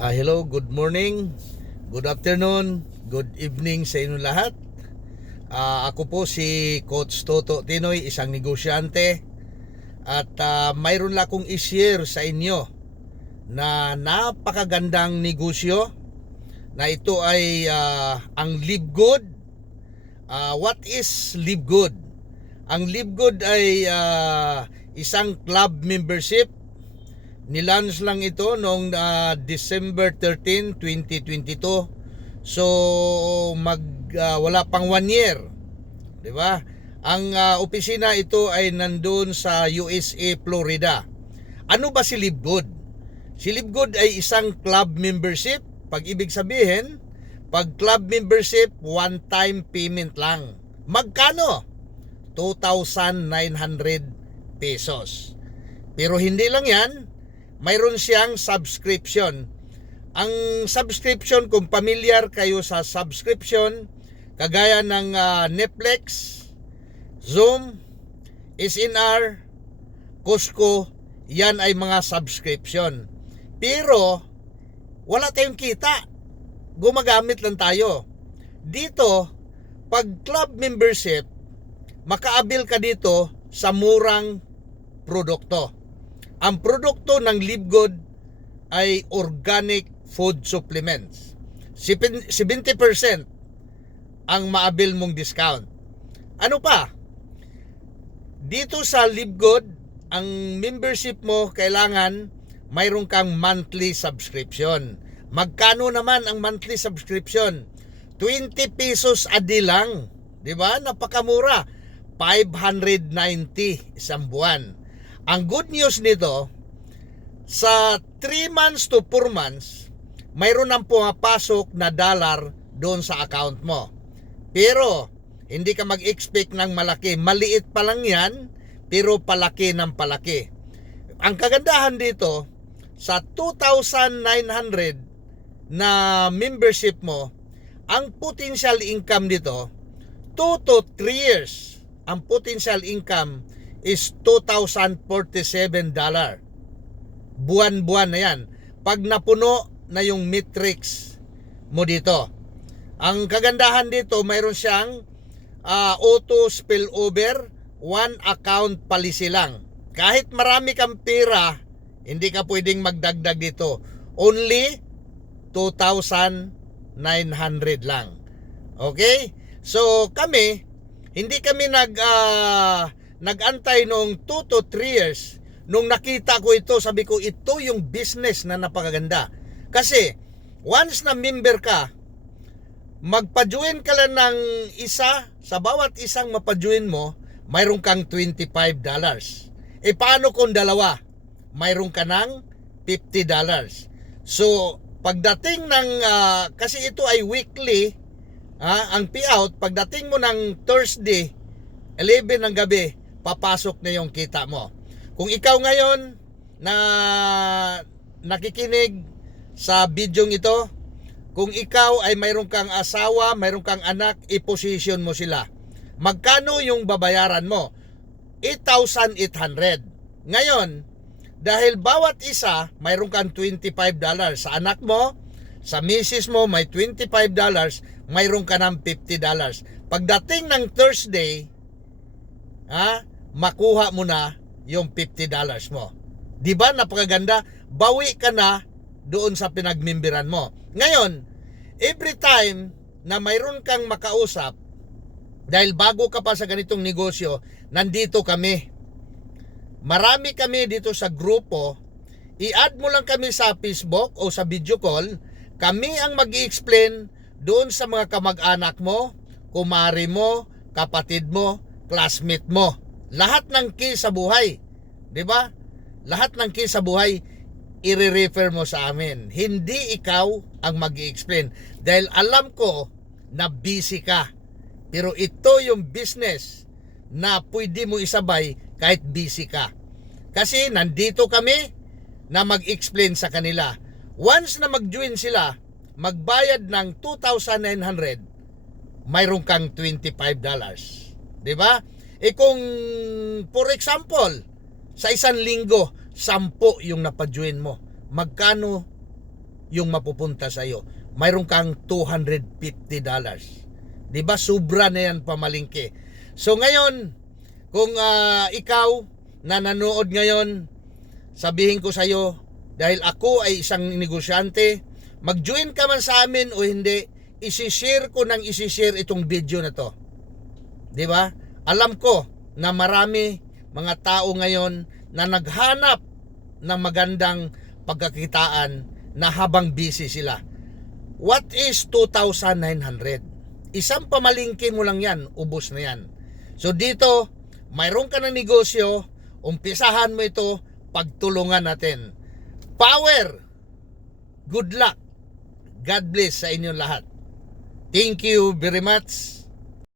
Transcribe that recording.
Hello, good morning, good afternoon, good evening sa inyo lahat. Ako po si Coach Toto Tinoy, isang negosyante. At mayroon lang akong i-share sa inyo na napakagandang negosyo na ito ay ang Live Good. What is Live Good? Ang Live Good ay isang club membership. Nilaunch lang ito noong December 13, 2022. So wala pang 1 year, 'di ba? Ang opisina ito ay nandoon sa USA, Florida. Ano ba si Live Good? Si Live Good ay isang club membership. Pag ibig sabihin, pag club membership, one-time payment lang. Magkano? 2,900 pesos. Pero hindi lang 'yan. Mayroon siyang subscription. Ang subscription, kung familiar kayo sa subscription, kagaya ng Netflix, Zoom, SNR, Costco, yan ay mga subscription. Pero wala tayong kita. Gumagamit lang tayo. Dito, pag club membership, makaabil ka dito sa murang produkto. Ang produkto ng Live Good ay organic food supplements. 70% ang maabil mong discount. Ano pa? Dito sa Live Good, ang membership mo kailangan mayroon kang monthly subscription. Magkano naman ang monthly subscription? 20 pesos a day lang. 'Di ba? Napakamura. 590 isang buwan. Ang good news nito, sa 3 months to 4 months, mayroon nang pumapasok na dollar doon sa account mo. Pero, hindi ka mag-expect ng malaki. Maliit pa lang yan, pero palaki ng palaki. Ang kagandahan dito, sa 2,900 na membership mo, ang potential income dito, 2 to 3 years, ang potential income is $2,047. Buwan-buwan na yan. Pag napuno na yung metrics mo dito. Ang kagandahan dito, mayroon siyang auto spillover, one account policy lang. Kahit marami kang pera, hindi ka pwedeng magdagdag dito. Only 2,900 lang. Okay? So kami, hindi kami nag-antay noong 2 to 3 years. Nung nakita ko ito, sabi ko, ito yung business na napakaganda. Kasi, once na member ka, magpa-join ka lang ng isa, sa bawat isang mapa-join mo, mayroon kang $25. Paano kung dalawa? Mayroon ka ng $50. So, pagdating ng, kasi ito ay weekly, ang payout, pagdating mo ng Thursday, 11 ng gabi, papasok na yung kita mo. Kung ikaw ngayon na nakikinig sa bidyong ito, kung ikaw ay mayroon kang asawa, mayroon kang anak, i-position mo sila. Magkano yung babayaran mo? 8,800. Ngayon, dahil bawat isa, mayroon kang $25 sa anak mo, sa misis mo may $25, mayroon ka ng $50. Pagdating ng Thursday, makuha mo na yung $50 mo. Di ba napakaganda? Bawi ka na doon sa pinagmimbiran mo. Ngayon, every time na mayroon kang makausap, dahil bago ka pa sa ganitong negosyo, nandito kami. Marami kami dito sa grupo. I-add mo lang kami sa Facebook o sa video call. Kami ang mag-i-explain doon sa mga kamag-anak mo, kumari mo, kapatid mo, classmate mo. Lahat ng key sa buhay, 'di ba? Lahat ng key sa buhay i-refer mo sa amin. Hindi ikaw ang mag-i-explain dahil alam ko na busy ka. Pero ito yung business na pwede mo isabay kahit busy ka. Kasi nandito kami na mag-explain sa kanila. Once na mag-join sila, magbayad ng 2,900, mayroon kang $25. 'Di ba? Kung for example, sa isang linggo, 10 yung napajoin mo, magkano yung mapupunta sa iyo. Mayroon kang $250. 'Di ba? Sobra na yan pamalingki. So ngayon, kung ikaw na nanood ngayon, sabihin ko sa iyo, dahil ako ay isang negosyante, mag-join ka man sa amin o hindi, isi-share ko ng isi-share itong video na to. 'Di ba? Alam ko na marami mga tao ngayon na naghanap ng magandang pagkakitaan na habang busy sila. What is 2,900? Isang pamalingki mo lang yan, ubos na yan. So dito, mayroon ka ng negosyo, umpisahan mo ito, pagtulungan natin. Power! Good luck! God bless sa inyong lahat. Thank you very much.